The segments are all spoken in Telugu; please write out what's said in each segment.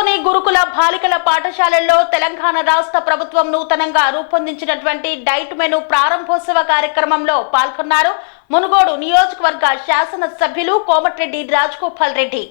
మునుగోడులోని గురుకుల బాలికల పాఠశాలల్లో తెలంగాణ రాష్ట్ర ప్రభుత్వం నూతనంగా రూపొందించినటువంటి డైట్ మెను ప్రారంభోత్సవ కార్యక్రమంలో పాల్గొన్నారు మునుగోడు నియోజకవర్గ శాసన సభ్యులు కోమటిరెడ్డి రాజగోపాల్ రెడ్డి.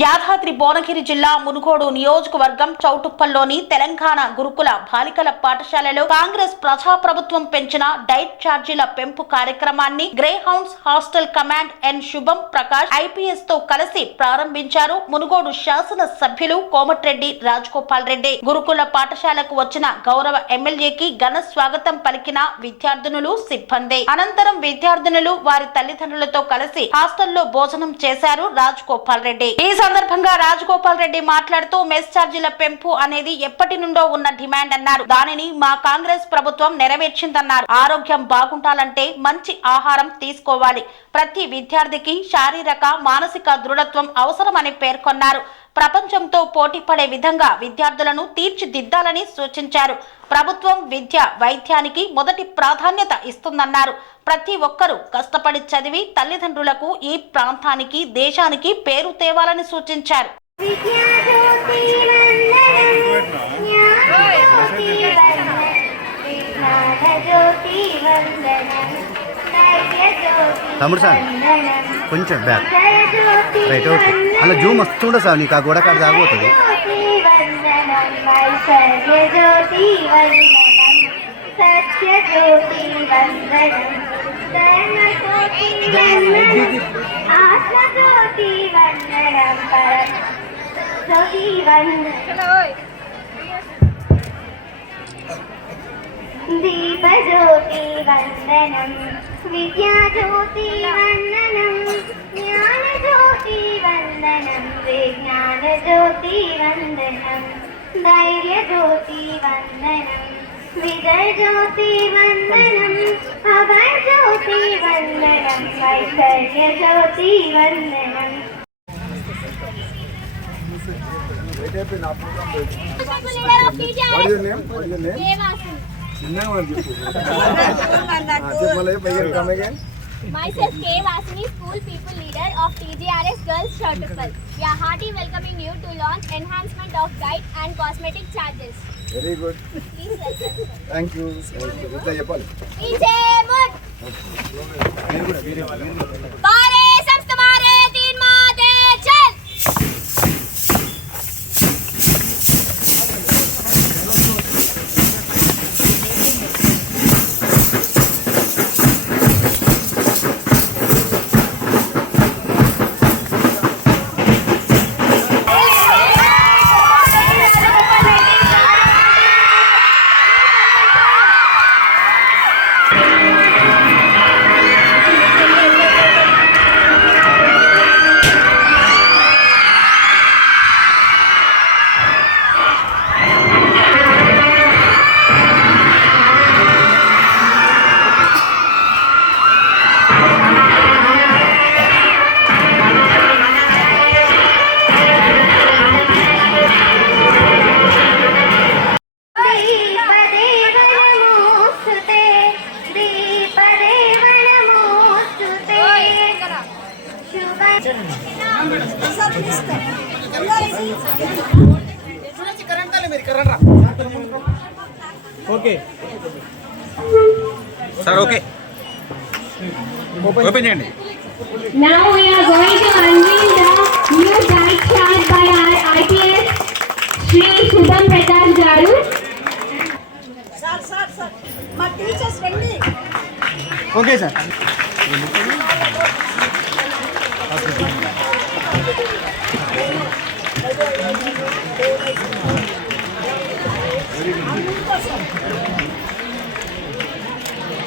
యాదాద్రి భువనగిరి జిల్లా మునుగోడు నియోజకవర్గం చౌటుప్పల్లోని తెలంగాణ గురుకుల బాలికల పాఠశాలలో కాంగ్రెస్ ప్రజాప్రభుత్వం పెంచిన డైట్ ఛార్జీల పెంపు కార్యక్రమాన్ని గ్రే హౌండ్స్ హాస్టల్ కమాండ్ ఎన్ శుభం ప్రకాష్ ఐపీఎస్ తో కలిసి ప్రారంభించారు మునుగోడు శాసన సభ్యులు కోమటిరెడ్డి రాజగోపాల్ రెడ్డి. గురుకుల పాఠశాలకు వచ్చిన గౌరవ ఎమ్మెల్యేకి ఘన స్వాగతం పలికిన విద్యార్థినులు సిబ్బంది. అనంతరం విద్యార్థినులు వారి తల్లిదండ్రులతో కలిసి హాస్టల్లో భోజనం చేశారు రాజగోపాల్ రెడ్డి. ఈ సందర్భంగా రాజగోపాల్ రెడ్డి మాట్లాడుతూ మెస్ ఛార్జీల పెంపు అనేది ఎప్పటి నుండో ఉన్న డిమాండ్ అన్నారు. దానిని మా కాంగ్రెస్ ప్రభుత్వం నెరవేర్చిందన్నారు. ఆరోగ్యం బాగుండాలంటే మంచి ఆహారం తీసుకోవాలి. ప్రతి విద్యార్థికి శారీరక మానసిక దృఢత్వం అవసరమని పేర్కొన్నారు. ప్రపంచంతో పోటీ పడే విధంగా విద్యార్థులను తీర్చిదిద్దాలని సూచించారు. ప్రభుత్వం విద్య వైద్యానికి మొదటి ప్రాధాన్యత ఇస్తుందన్నారు. ప్రతి ఒక్కరూ కష్టపడి చదివి తల్లిదండ్రులకు ఈ ప్రాంతానికి దేశానికి పేరు తేవాలని సూచించారు. తమ్ముడు సార్ కొంచెం బ్యాక్ రైట్ ఓకే అలా జూమ్ వస్తుండ సార్ నీకు ఆ గోడ కాడ తాగబోతుంది. దీపజ్యోతి వందనం విద్యాజ్యోతి వందనం జ్ఞానజ్యోతి వందనం విజ్ఞానజ్యోతి వందనం ధైర్యజ్యోతి వందనం విజయజ్యోతి వందనం అభయజ్యోతి వందనం ఐశ్వర్యజ్యోతి వందనం. Myself K. Vasini, School People Leader of TGRS Girls Chautuppal. We are hearty welcoming you to launch enhancement of diet and cosmetic charges. Very good. Please welcome. Thank you. Pare samst mare teen maate chal. Okay sir okay open చేయండి. Now we are going to unveil the new diet chart by our IPS Shri Shubham Prakash garu. Sir, my teachers ready. Okay sir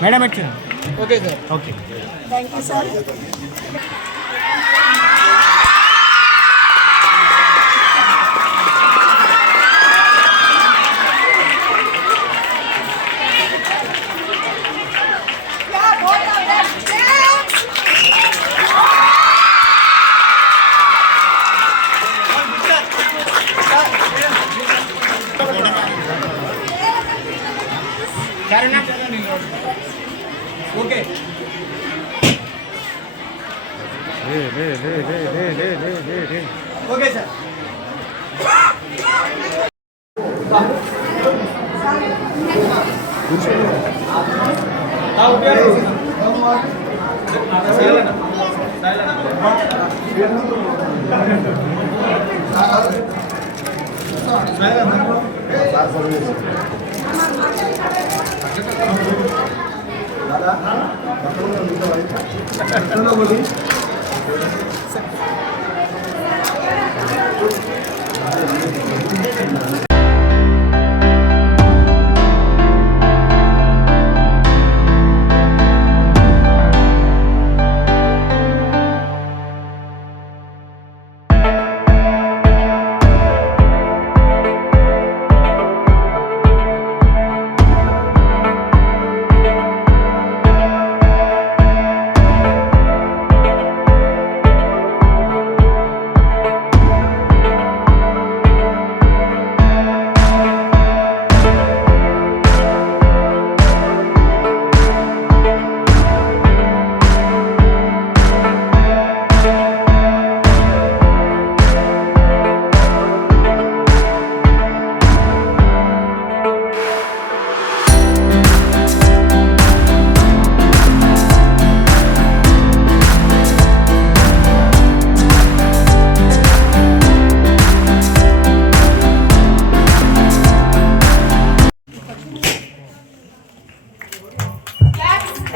madam ఎక్కింది. Okay sir okay Thank you, sir. Okay okay sir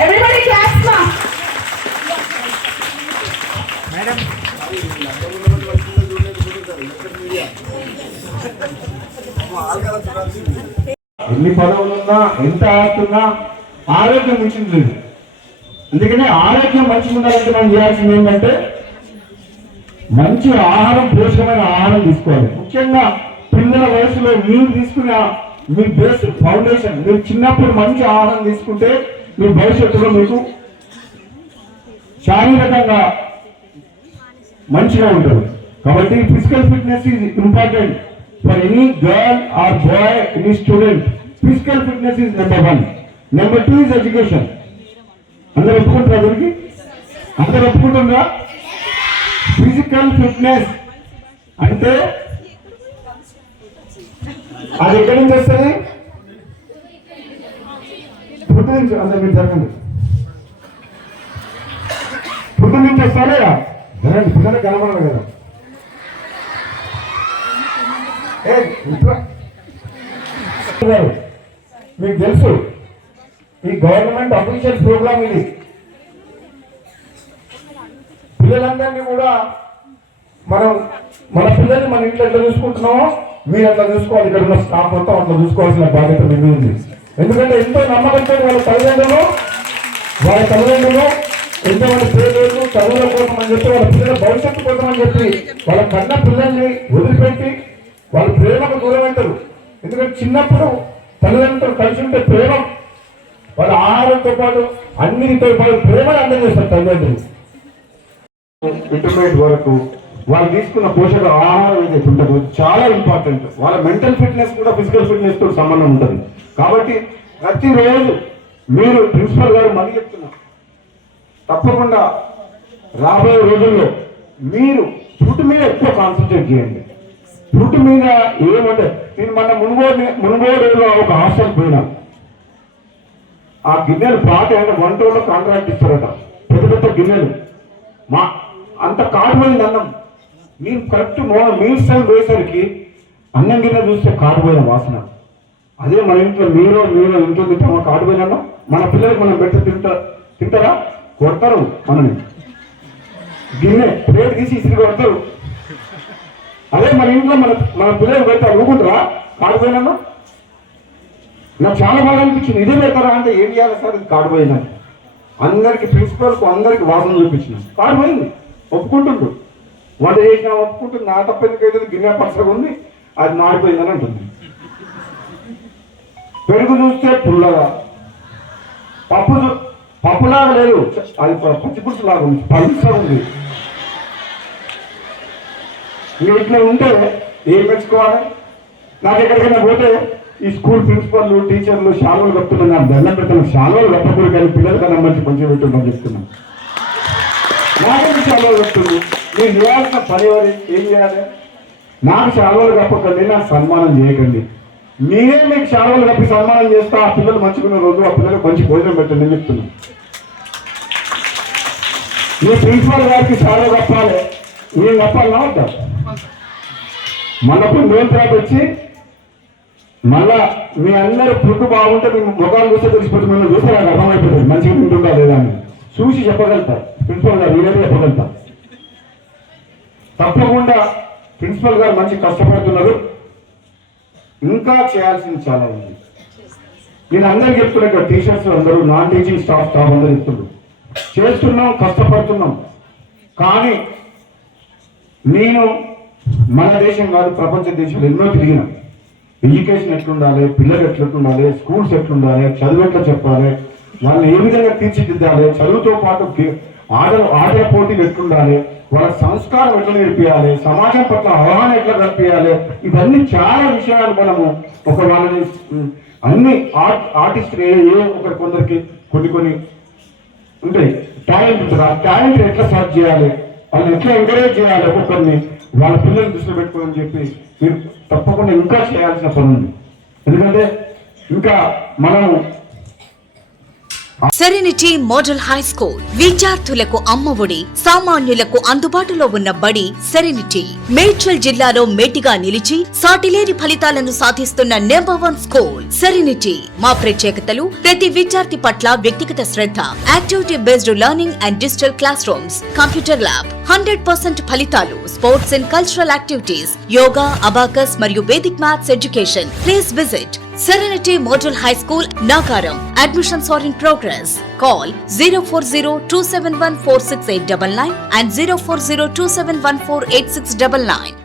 Everybody claps now. Madam ఎన్ని పదవులున్నా ఎంత ఆడుతున్నా ఆరోగ్యం మించింది లేదు. అందుకనే ఆరోగ్యం మంచిగా ఉండాలంటే మనం చేయాల్సింది ఏంటంటే మంచి ఆహారం, పోషకమైన ఆహారం తీసుకోవాలి. ముఖ్యంగా పిల్లల వయసులో మీరు తీసుకున్న మీ బేస్ ఫౌండేషన్, మీరు చిన్నప్పుడు మంచి ఆహారం తీసుకుంటే మీ భవిష్యత్తులో మీకు శారీరకంగా మంచిగా ఉంటుంది. కాబట్టి physical fitness is important for any girl or boy, any student. Physical fitness is number 1. Number 2 is education. అందరూ ఒప్పుకుంటారా? దీనికి అందరూ ఒప్పుకుంటుందా? ఫిజికల్ ఫిట్నెస్ అంటే అది ఎక్కడి నుంచి వస్తుంది? పుట్టు నుంచి. అందరు మీరు జరగండి. పుట్టు నుంచి వస్తానే జరగండి. పుట్టనే కనబడాలి కదా. మీకు తెలుసు ఈ గవర్నమెంట్ అఫీషియల్ ప్రోగ్రామ్ ఇది. పిల్లలందరినీ కూడా మన పిల్లల్ని మన ఇంట్లో ఎట్లా చూసుకుంటున్నామో మీరు అట్లా చూసుకోవాలి. ఇక్కడ ఉన్న స్టాఫ్ మొత్తం అట్లా చూసుకోవాల్సిన బాధ్యత మీకు ఉంది. ఎందుకంటే ఎంతో నమ్మకంతో వాళ్ళ తల్లిదండ్రులు ఎంతోమంది పేదలు చదువుల కోసం అని చెప్పి, వాళ్ళ పిల్లల భవిష్యత్తు కోసం అని చెప్పి వాళ్ళ కన్న పిల్లల్ని వదిలిపెట్టి వాళ్ళ ప్రేమకు దూరం అవుతారు. ఎందుకంటే చిన్నప్పుడు తల్లిదండ్రులు కలిసి ఉంటే ప్రేమ, వాళ్ళ ఆహారంతో పాటు అన్నిటితో పాటు ప్రేమను అందజేస్తారు తల్లిదండ్రులు. ఇంటర్మీడియట్ వరకు వాళ్ళు తీసుకున్న పోషక ఆహారం ఏదైతే ఉంటుందో చాలా ఇంపార్టెంట్. వాళ్ళ మెంటల్ ఫిట్నెస్ కూడా ఫిజికల్ ఫిట్నెస్ తో సంబంధం ఉంటుంది. కాబట్టి ప్రతిరోజు మీరు ప్రిన్సిపల్ గారు మళ్ళీ చెప్తున్నారు, తప్పకుండా రాబోయే రోజుల్లో మీరు ఫుడ్ మీద ఎక్కువ కాన్సన్ట్రేట్ చేయండి. ఫుడ్ మీద ఏమంటే నేను మన మునుగోడులో ఒక హాస్టల్ పోయినా, ఆ గిన్నెలు పాత వంట వాళ్ళు కాంట్రాక్ట్ ఇస్తారట, పెద్ద పెద్ద గిన్నెలు. అంత కాడిపోయింది అన్నం. నేను కరెక్ట్ మీల్స్ టైం పోయేసరికి అన్నం గిన్నె చూస్తే కాడిపోయిన వాసన. అదే మన ఇంట్లో మీరు ఇంట్లో తింటామా కాడిపోయిన అన్నం? మన పిల్లలకు మనం పెడితే తింటారా? కొడతారు మనని. గిన్నె ప్లేట్ తీసి ఇసిరి కొడతారు. అదే మన ఇంట్లో మన పిల్లలు పెడతారు, ఊరుకుంటారా కాడిపోయిన అన్నం? నాకు చాలా బాగా అనిపించింది. ఇదే పెడతారా అంటే ఏం చేయాలి సార్, ఇది కాడిపోయినా. అందరికి ప్రిన్సిపల్కు అందరికి వాసన చూపించిన కాడిపోయింది. ఒప్పుకుంటుండ్రు, వంట చేసినా ఒప్పుకుంటుంది. నా తప్ప ఎందుకైతే గిన్నె పచ్చగా ఉంది, అది మాడిపోయిందని అంటుంది. పెరుగు చూస్తే పుల్లగా, పప్పులాగా లేదు, అది పచ్చిపులుసు లాగా ఉంది, పలుసగా ఉంది. మీరు ఇట్లా ఉంటే ఏం పెంచుకోవాలి? నాకు ఎక్కడికైనా పోతే ఈ స్కూల్ ప్రిన్సిపల్ టీచర్లు శాలువలు కప్పుతున్నారు. నాకు దండం పెట్టాను, శాలువలు కప్పకూడదు కానీ పిల్లలకన్నా మంచి పంచి పెట్టున్నాను చెప్తున్నాను. నాకే శాలువలు కప్పుతుంది. మీరు చేయాల్సిన పని ఏం చేయాలి? నాకు శాలువలు కప్పకండి, నాకు సన్మానం చేయకండి. మీరే మీకు శాలువలు కప్పి సన్మానం చేస్తా, ఆ పిల్లలు మంచుకున్న రోజు ఆ పిల్లలకు మంచి భోజనం పెట్టండి అని చెప్తున్నాను. మీ ప్రిన్సిపల్ గారికి శాలువ కప్పాలి, నేను కప్పాలన్నా వద్దా? మన 2 రోజుల తర్వాత వచ్చి మళ్ళా మీ అందరూ ఫుడ్ బాగుంటే మీ ముఖాలు చూస్తే తెలిసిపోతే మిమ్మల్ని చూస్తే నాకు అర్థమైపోతుంది మంచిగా తింటుందా లేదా అని. చూసి చెప్పగలుగుతారు ప్రిన్సిపల్ గారు, మీరే చెప్పగలుగుతారు. తప్పకుండా ప్రిన్సిపల్ గారు మంచి కష్టపడుతున్నారు, ఇంకా చేయాల్సింది చాలా ఉంది. నేను అందరికి చెప్తున్నా, టీచర్స్ అందరూ, నాన్ టీచింగ్ స్టాఫ్ అందరూ చెప్తున్నారు, చేస్తున్నాం, కష్టపడుతున్నాం. కానీ నేను మన దేశం కాదు, ప్రపంచ దేశాలు ఎన్నో తిరిగిన. ఎడ్యుకేషన్ ఎట్లుండాలి, పిల్లలు ఎట్లుండాలి, స్కూల్స్ ఎట్లుండాలి, చదువు ఎట్లా చెప్పాలి, వాళ్ళని ఏ విధంగా తీర్చిదిద్దాలి, చదువుతో పాటు ఆటల పోటీలు ఎట్లుండాలి, వాళ్ళ సంస్కారం ఎట్లా నేర్పియాలి, సమాజం పట్ల అవగాహన ఎట్లా కల్పించాలి, ఇవన్నీ చాలా విషయాలు మనము ఒక వాళ్ళని అన్ని ఆర్టిస్టులు కొందరికి కొన్ని ఉంటాయి, టాలెంట్ ఉంటుంది. ఆ టాలెంట్ ఎట్లా సర్చ్ చేయాలి, వాళ్ళని ఎట్లా ఎంకరేజ్ చేయాలి, ఒక్కొక్కరిని వాళ్ళ పిల్లల్ని దృష్టిలో పెట్టుకోవాలని చెప్పి మీరు తప్పకుండా ఇంకా చేయాల్సిన పని ఉంది. ఎందుకంటే ఇంకా మనం సెరెనిటీ మోడల్ హై స్కూల్ విద్యార్థులకు అమ్మఒడి, సామాన్యులకు అందుబాటులో ఉన్న బడి సెరెనిటీ. మేడ్చల్ జిల్లాలో మేటిగా నిలిచి సాటిలేని ఫలితాలను సాధిస్తున్న నెంబర్ 1 స్కూల్ సెరెనిటీ. మా ప్రత్యేకతలు ప్రతి విద్యార్థి పట్ల వ్యక్తిగత శ్రద్ధ, activity based learning and digital classrooms, computer lab, 100% ఫలితాలు, sports and cultural activities, yoga, abacus మరియు Vedic maths education. Please visit Serenity Model High School, Nagaram. Admissions are in progress. Call 040-271-46899 and 040-271-48699.